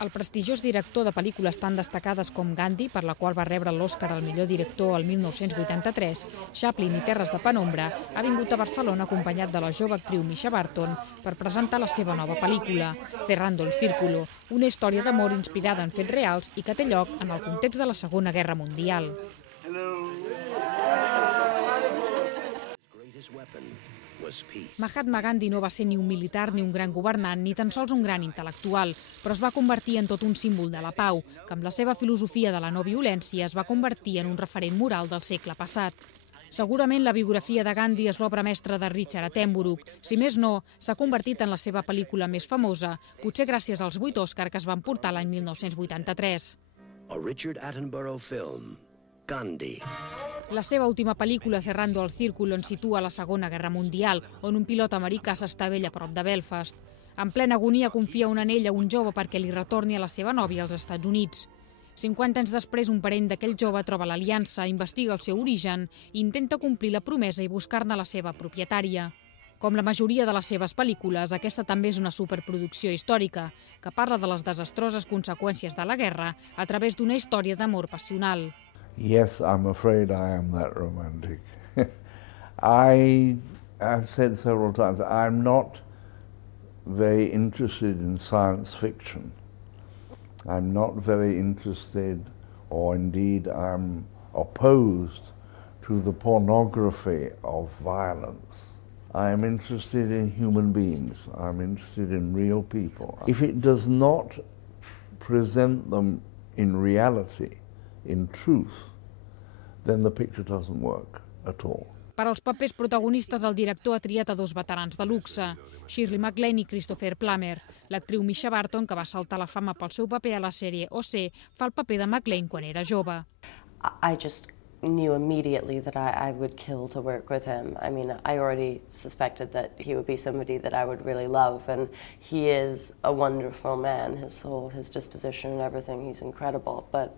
El prestigiós director de pel·lícules tan destacades com Gandhi, per la qual va rebre l'Oscar al millor director el 1983, Chaplin i Terres de penombra, ha vingut a Barcelona acompanyat de la jove actriu Mischa Barton per presentar la seva nova pel·lícula, Cerrando el Círculo, una història d'amor inspirada en fets reals i que té lloc en el context de la Segona Guerra Mundial. Mahatma Gandhi no va ser ni un militar ni un gran governant, ni tan sols un gran intel·lectual, però es va convertir en tot un símbol de la pau, que amb la seva filosofia de la no violència es va convertir en un referent moral del segle passat. Segurament la biografia de Gandhi és l'obra mestra de Richard Attenborough. Si més no, s'ha convertit en la seva pel·lícula més famosa, potser gràcies als 8 Òscar que es van portar l'any 1983. A Richard Attenborough film, Gandhi. La seva última pel·lícula, Cerrando el Círculo, ens situa a la Segona Guerra Mundial, on un pilot americà s'estavella a prop de Belfast. En plena agonia confia un anell a un jove perquè li retorni a la seva nòvia als Estats Units. 50 anys després, un parent d'aquell jove troba l'aliança, investiga el seu origen i intenta complir la promesa i buscar-ne la seva propietària. Com la majoria de les seves pel·lícules, aquesta també és una superproducció històrica, que parla de les desastroses conseqüències de la guerra a través d'una història d'amor passional. Yes, I'm afraid I am that romantic. I have said several times, I'm not very interested in science fiction. I'm not very interested, or indeed I'm opposed to the pornography of violence. I am interested in human beings. I'm interested in real people. If it does not present them in reality, in truth, then the picture doesn't work at all. Per als papers protagonistes, el director ha triat a 2 veterans de luxe, Shirley MacLaine i Christopher Plummer. L'actriu Mischa Barton, que va saltar a la fama pel seu paper a la sèrie O.C., fa el paper de MacLaine quan era jove. I just knew immediately that I would kill to work with him. I mean, I already suspected that he would be somebody that I would really love, and he is a wonderful man. His soul, his disposition and everything, he's incredible. But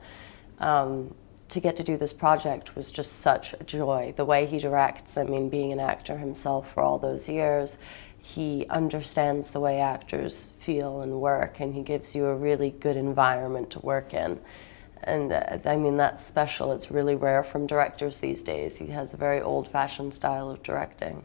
to get to do this project was just such a joy. The way he directs, I mean, being an actor himself for all those years, he understands the way actors feel and work, and he gives you a really good environment to work in. And I mean, that's special. It's really rare from directors these days. He has a very old-fashioned style of directing.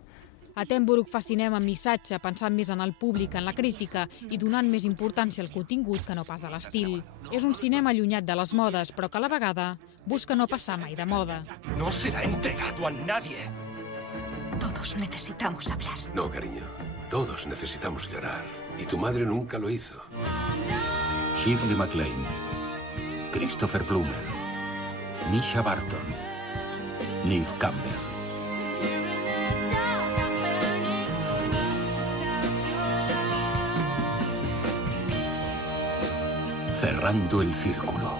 Attenborough fa cinema amb missatge, pensant més en el públic, en la crítica i donant més importància al contingut que no pas a l'estil. És un cinema allunyat de les modes, però que a la vegada busca no passar mai de moda. No será entregado a nadie. Todos necesitamos hablar. No, cariño. Todos necesitamos llorar. Y tu madre nunca lo hizo. Shirley MacLaine, Christopher Plummer, Mischa Barton, Neve Campbell. Cerrando el Círculo.